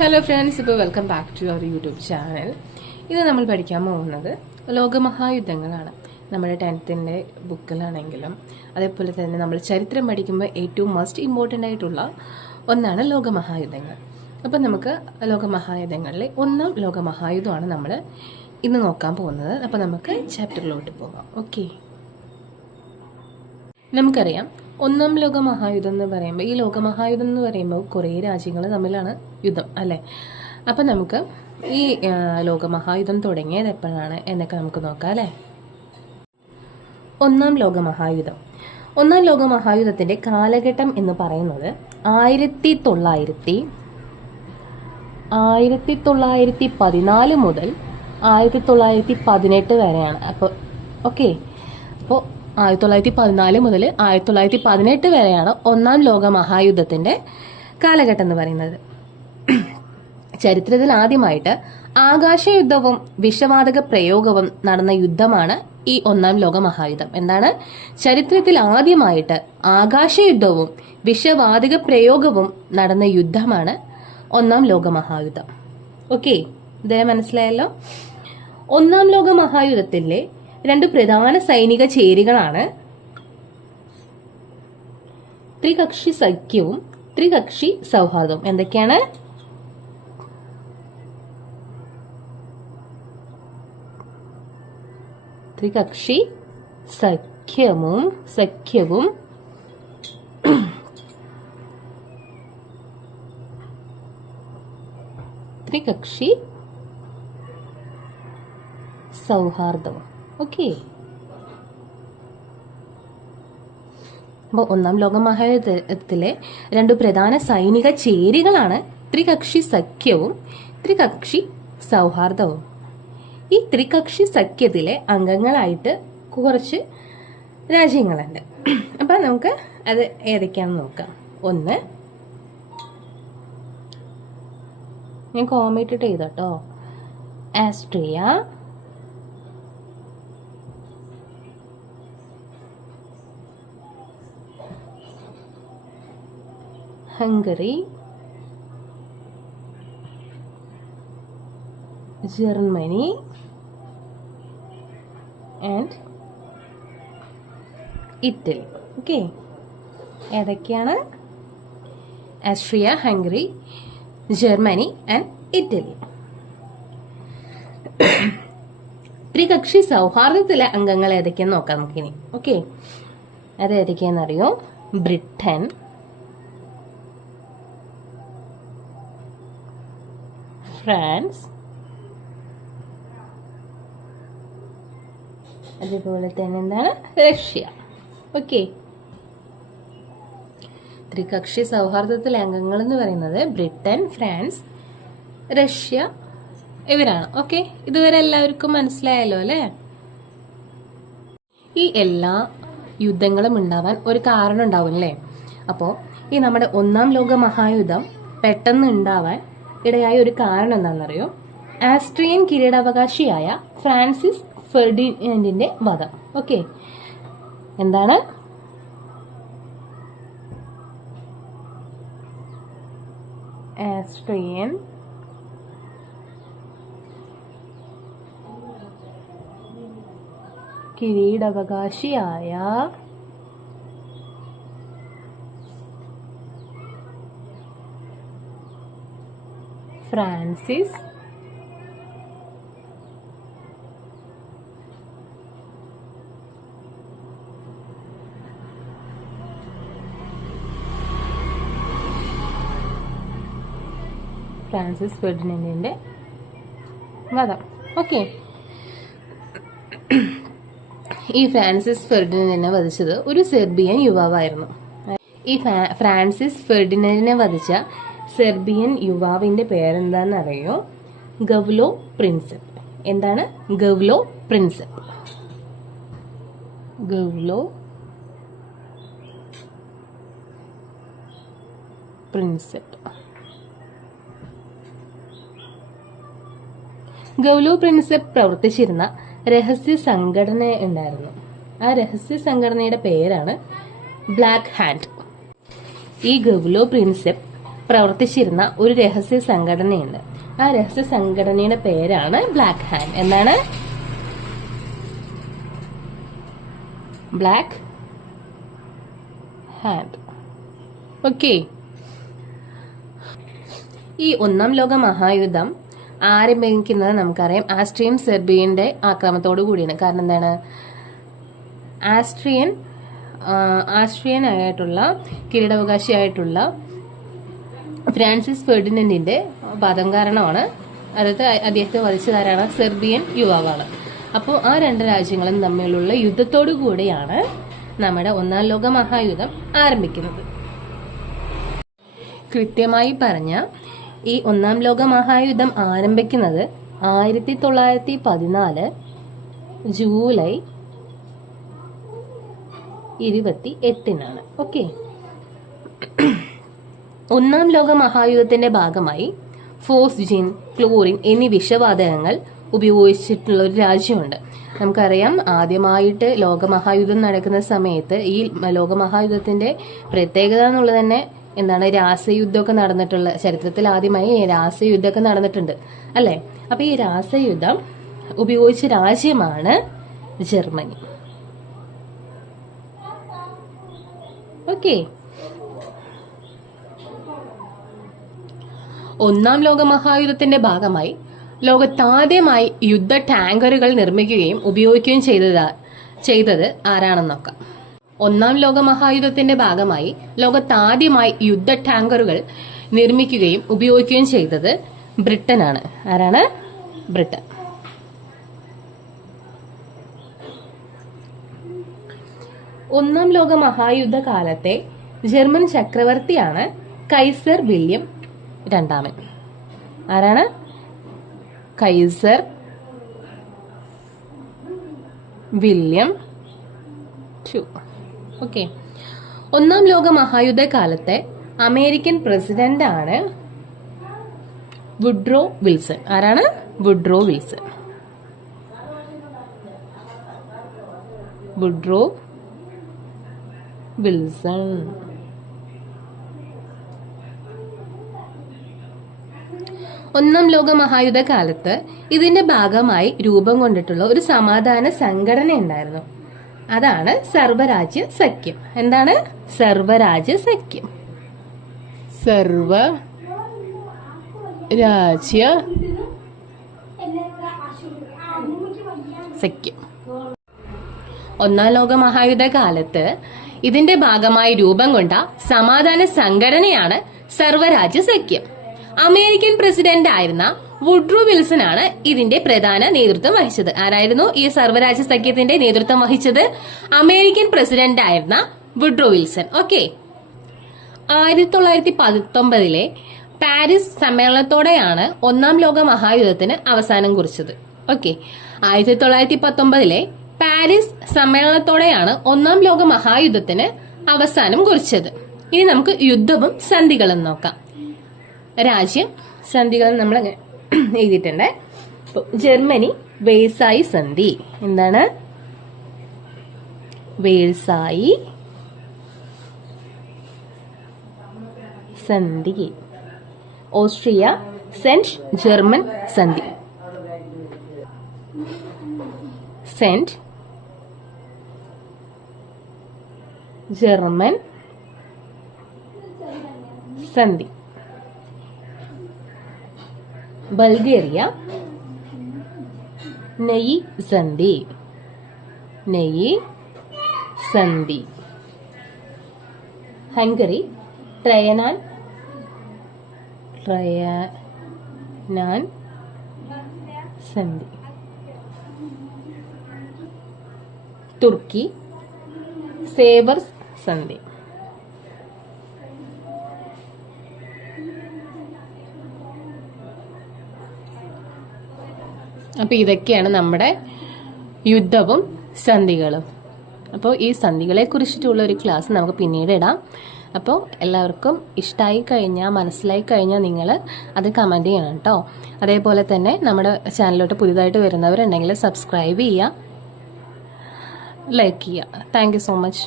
Hello friends ഇപ്പോൾ welcome back to our YouTube channel ഇത് നമ്മൾ പഠിക്കാൻ പോകുന്നത് ലോകമഹായുദ്ധങ്ങളാണ്. നമ്മുടെ ടെൻത്തിന്റെ ബുക്കിലാണെങ്കിലും അതേപോലെ തന്നെ നമ്മൾ ചരിത്രം പഠിക്കുമ്പോൾ ഏറ്റവും മസ്റ്റ് ഇമ്പോർട്ടന്റ് ആയിട്ടുള്ള ഒന്നാണ് ലോകമഹായുദ്ധങ്ങൾ. അപ്പം നമുക്ക് ലോകമഹായുദ്ധങ്ങളിലെ ഒന്നാം ലോകമഹായുദ്ധമാണ് നമ്മൾ ഇന്ന് നോക്കാൻ പോകുന്നത്. അപ്പോൾ നമുക്ക് ചാപ്റ്ററിലോട്ട് പോകാം. ഓക്കെ നമുക്കറിയാം ഒന്നാം ലോക മഹായുദ്ധം എന്ന് പറയുമ്പോൾ ഈ ലോകമഹായുദ്ധം എന്ന് പറയുമ്പോൾ കുറേ രാജ്യങ്ങൾ തമ്മിലാണ് യുദ്ധം അല്ലേ? അപ്പം നമുക്ക് ഈ ലോക മഹായുദ്ധം തുടങ്ങിയത് എപ്പോഴാണ് എന്നൊക്കെ നമുക്ക് നോക്കാം അല്ലേ? ഒന്നാം ലോക മഹായുദ്ധം ഒന്നാം ലോക മഹായുദ്ധത്തിന്റെ കാലഘട്ടം എന്ന് പറയുന്നത് ആയിരത്തി തൊള്ളായിരത്തി ആയിരത്തി തൊള്ളായിരത്തി പതിനാല് മുതൽ ആയിരത്തി തൊള്ളായിരത്തി പതിനെട്ട് വരെയാണ്. അപ്പോൾ ഓക്കെ അപ്പോൾ ആയിരത്തി തൊള്ളായിരത്തി പതിനാല് മുതൽ ആയിരത്തി തൊള്ളായിരത്തി പതിനെട്ട് വരെയാണ് ഒന്നാം ലോക മഹായുദ്ധത്തിന്റെ കാലഘട്ടം എന്ന് പറയുന്നത്. ചരിത്രത്തിൽ ആദ്യമായിട്ട് ആകാശയുദ്ധവും വിഷവാതക പ്രയോഗവും നടന്ന യുദ്ധമാണ് ഈ ഒന്നാം ലോക മഹായുദ്ധം. എന്താണ്? ചരിത്രത്തിൽ ആദ്യമായിട്ട് ആകാശയുദ്ധവും വിഷവാതക പ്രയോഗവും നടന്ന യുദ്ധമാണ് ഒന്നാം ലോക മഹായുദ്ധം. ഓക്കെ ഇതേ മനസ്സിലായല്ലോ? ഒന്നാം ലോക മഹായുദ്ധത്തിലെ രണ്ട് പ്രധാന സൈനിക ചേരികളാണ്. ത്രികക്ഷി സഖ്യവും ത്രികക്ഷി സൗഹാർദ്ദവും. എന്തൊക്കെയാണ്? ത്രികക്ഷി സഖ്യവും സഖ്യവും ത്രികക്ഷി സൗഹാർദ്ദവും. ഓക്കെ അപ്പോൾ ഒന്നാം ലോക മഹായുദ്ധത്തിലെ രണ്ട് പ്രധാന സൈനിക ചേരികളാണ് ത്രികക്ഷി സഖ്യവും ത്രികക്ഷി സൗഹാർദ്ദവും. ഈ ത്രികക്ഷി സഖ്യത്തിലെ അംഗങ്ങളായിട്ട് കുറച്ച് രാജ്യങ്ങളുണ്ട്. അപ്പം നമുക്ക് അത് ഏതൊക്കെയാണെന്ന് നോക്കാം. ഒന്ന് ഞാൻ കോമിട്ടിട്ട് ചെയ്തോട്ടോ Austria Hungary Germany and Italy. Okay. ഏതൊക്കെയാണ്? Austria Hungary Germany and Italy. ത്രികക്ഷി സൗഹാർദ്ദത്തിലെ അംഗങ്ങൾ ഏതൊക്കെയെന്ന് നോക്കാം നമുക്കിനി. ഓക്കെ. അത് ഏതൊക്കെയാണെന്നറിയോ? Britain France. അതുപോലെ തന്നെ എന്താണ്? റഷ്യ. ഓക്കെ ത്രികക്ഷി സൗഹാർദ്ദത്തിലെ അംഗങ്ങൾ എന്ന് പറയുന്നത് ബ്രിട്ടൻ ഫ്രാൻസ് റഷ്യ ഇവരാണ്. ഓക്കെ ഇതുവരെ എല്ലാവർക്കും മനസ്സിലായല്ലോ അല്ലേ? ഈ എല്ലാ യുദ്ധങ്ങളും ഉണ്ടാവാൻ ഒരു കാരണം ഉണ്ടാവും അല്ലേ? അപ്പോൾ ഈ നമ്മുടെ ഒന്നാം ലോക മഹായുദ്ധം പെട്ടെന്ന് ഉണ്ടാവാൻ ഇടയായ ഒരു കാരണം എന്താണെന്നറിയോ? ആസ്ട്രിയൻ കിരീടാവകാശിയായ ഫ്രാൻസിസ് ഫെർഡിനൻഡിന്റെ വധം. ഓക്കെ? എന്താണ്? ആസ്ട്രിയൻ കിരീടാവകാശിയായ ഫ്രാൻസിസ് ഫ്രാൻസിസ് ഫെർഡിനൻഡിന്റെ വധം. ഓക്കെ ഈ ഫ്രാൻസിസ് ഫെർഡിനൻഡിനെ വധിച്ചത് ഒരു സെർബിയൻ യുവാവായിരുന്നു. ഈ ഫ്രാൻസിസ് ഫെർഡിനൻഡിനെ വധിച്ച സെർബിയൻ യുവാവിന്റെ പേരെന്താണെന്ന് അറിയോ ഗവ്ലോ പ്രിൻസെപ്പ്. എന്താണ്? Gavrilo Princip. Gavrilo Princip. Gavrilo Princip പ്രവർത്തിച്ചിരുന്ന രഹസ്യ സംഘടന ഉണ്ടായിരുന്നു. ആ രഹസ്യ സംഘടനയുടെ പേരാണ് ബ്ലാക്ക് ഹാൻഡ്. ഈ ഗൗലോ പ്രിൻസെപ്പ് പ്രവർത്തിച്ചിരുന്ന ഒരു രഹസ്യ സംഘടനയുണ്ട്. ആ രഹസ്യ സംഘടനയുടെ പേരാണ് ബ്ലാക്ക് ഹാൻഡ് എന്താണ്? ബ്ലാക്ക് ഹാൻഡ് ഓക്കെ ഈ ഒന്നാം ലോക മഹായുദ്ധം ആരംഭിക്കുന്നത് നമുക്കറിയാം. ആസ്ട്രിയൻ സെർബിയന്റെ ആക്രമണത്തോടു കൂടിയാണ്. കാരണം എന്താണ്? ആസ്ട്രിയൻ ആസ്ട്രിയൻ ആയിട്ടുള്ള കിരീടാവകാശിയായിട്ടുള്ള ഫ്രാൻസിസ് ഫെർഡിനന്റിന്റെ പദം കാരണമാണ്. അതായത് അദ്ദേഹത്തെ വധിച്ചതാരാണ്? സെർബിയൻ യുവാവാണ്. അപ്പോൾ ആ രണ്ട് രാജ്യങ്ങളും തമ്മിലുള്ള യുദ്ധത്തോടു കൂടിയാണ് നമ്മുടെ ഒന്നാം ലോക മഹായുദ്ധം ആരംഭിക്കുന്നത്. കൃത്യമായി പറഞ്ഞ ഈ ഒന്നാം ലോക മഹായുദ്ധം ആരംഭിക്കുന്നത് ആയിരത്തി തൊള്ളായിരത്തി പതിനാല് ജൂലൈ ഇരുപത്തി എട്ടിനാണ് ഓക്കെ? ഒന്നാം ലോക മഹായുദ്ധത്തിന്റെ ഭാഗമായി ഫോസ്ജിൻ ക്ലോറിൻ എന്നീ വിഷവാതകങ്ങൾ ഉപയോഗിച്ചിട്ടുള്ള ഒരു രാജ്യമുണ്ട്. നമുക്കറിയാം ആദ്യമായിട്ട് ലോകമഹായുദ്ധം നടക്കുന്ന സമയത്ത് ഈ ലോകമഹായുദ്ധത്തിന്റെ പ്രത്യേകത എന്നുള്ളത് തന്നെ എന്താണ്? രാസയുദ്ധമൊക്കെ നടന്നിട്ടുള്ള ചരിത്രത്തിൽ ആദ്യമായി രാസയുദ്ധമൊക്കെ നടന്നിട്ടുണ്ട് അല്ലേ? അപ്പൊ ഈ രാസയുദ്ധം ഉപയോഗിച്ച രാജ്യമാണ് ജർമ്മനി. ഓക്കെ. ഒന്നാം ലോക മഹായുദ്ധത്തിന്റെ ഭാഗമായി ലോകത്താദ്യമായി യുദ്ധ ടാങ്കറുകൾ നിർമ്മിക്കുകയും ഉപയോഗിക്കുകയും ചെയ്തത് ചെയ്തത് ആരാണെന്നൊക്കെ. ഒന്നാം ലോക മഹായുദ്ധത്തിന്റെ ഭാഗമായി ലോകത്താദ്യമായി യുദ്ധ ടാങ്കറുകൾ നിർമ്മിക്കുകയും ഉപയോഗിക്കുകയും ചെയ്തത് ബ്രിട്ടനാണ്. ആരാണ്? ബ്രിട്ടൻ. ഒന്നാം ലോക മഹായുദ്ധ കാലത്തെ ജർമ്മൻ ചക്രവർത്തിയാണ് കൈസർ വില്യം രണ്ടാമൻ. ആരാണ്? Kaiser William two. ഓക്കെ. ഒന്നാം ലോക മഹായുദ്ധകാലത്തെ അമേരിക്കൻ പ്രസിഡന്റ് ആണ് വുഡ്രോ വിൽസൺ. ആരാണ്? Woodrow Wilson. Woodrow Wilson. ഒന്നാം ലോക മഹായുദ്ധ കാലത്ത് ഇതിന്റെ ഭാഗമായി രൂപം കൊണ്ടിട്ടുള്ള ഒരു സമാധാന സംഘടന ഉണ്ടായിരുന്നു. അതാണ് സർവരാജ്യ സഖ്യം. എന്താണ്? സർവരാജ്യ സഖ്യം. സർവ രാജ്യ സഖ്യം. ഒന്നാം ലോക മഹായുദ്ധ കാലത്ത് ഇതിന്റെ ഭാഗമായി രൂപം കൊണ്ട സമാധാന സംഘടനയാണ് സർവരാജ്യ സഖ്യം. അമേരിക്കൻ പ്രസിഡന്റ് ആയിരുന്ന വുഡ്രോ വിൽസൺ ആണ് ഇതിന്റെ പ്രധാന നേതൃത്വം വഹിച്ചത്. ആരായിരുന്നു ഈ സർവരാജ്യ സഖ്യത്തിന്റെ നേതൃത്വം വഹിച്ചത്? അമേരിക്കൻ പ്രസിഡന്റ് ആയിരുന്ന വുഡ്രോ വിൽസൺ. ഓക്കെ. ആയിരത്തി തൊള്ളായിരത്തി പത്തൊമ്പതിലെ പാരീസ് സമ്മേളനത്തോടെയാണ് ഒന്നാം ലോക മഹായുദ്ധത്തിന് അവസാനം കുറിച്ചത്. ഓക്കെ. ആയിരത്തി തൊള്ളായിരത്തി പത്തൊമ്പതിലെ പാരീസ് സമ്മേളനത്തോടെയാണ് ഒന്നാം ലോക മഹായുദ്ധത്തിന് അവസാനം കുറിച്ചത്. ഇനി നമുക്ക് യുദ്ധവും സന്ധികളും നോക്കാം. രാജ്യം സന്ധികൾ നമ്മൾ എഴുതിയിട്ടുണ്ട്. ജർമ്മനി വേഴ്സായി സന്ധി. എന്താണ്? വേഴ്സായി സന്ധി. ഓസ്ട്രിയ സെന്റ് ജർമ്മൻ സന്ധി. സെന്റ് ജർമ്മൻ സന്ധി. ബൾഗേറിയ നെയ് സന്ധി നെയ് സന്ധി. ഹംഗറി ട്രയനാൻ ട്രയനാൻ സന്ധി. തുർക്കി സേവർസ് സന്ധി. അപ്പോൾ ഇതൊക്കെയാണ് നമ്മുടെ യുദ്ധവും സന്ധികളും. അപ്പോൾ ഈ സന്ധികളെ കുറിച്ചിട്ടുള്ള ഒരു ക്ലാസ് നമുക്ക് പിന്നീട് ഇടാം. അപ്പോൾ എല്ലാവർക്കും ഇഷ്ടമായി കഴിഞ്ഞാൽ മനസ്സിലായി കഴിഞ്ഞാൽ നിങ്ങൾ അത് കമന്റ് ചെയ്യണം കേട്ടോ. അതേപോലെ തന്നെ നമ്മുടെ ചാനലിലോട്ട് പുതിയതായിട്ട് വരുന്നവരുണ്ടെങ്കിൽ സബ്സ്ക്രൈബ് ചെയ്യുക ലൈക്ക് ചെയ്യുക. Thank so much